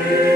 Amen.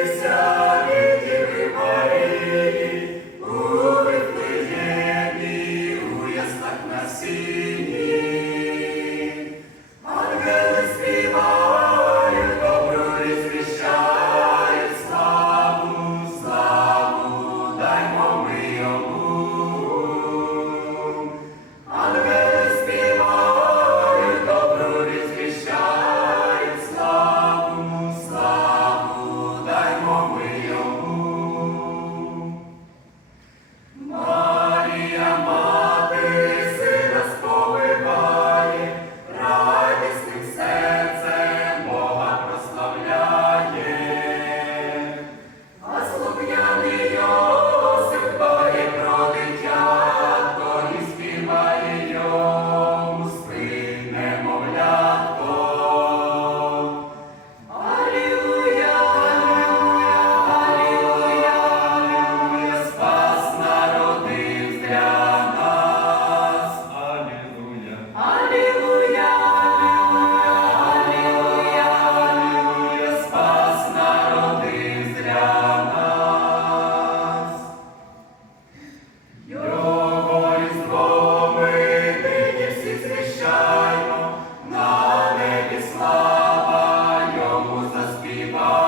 Oh.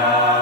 Hallelujah.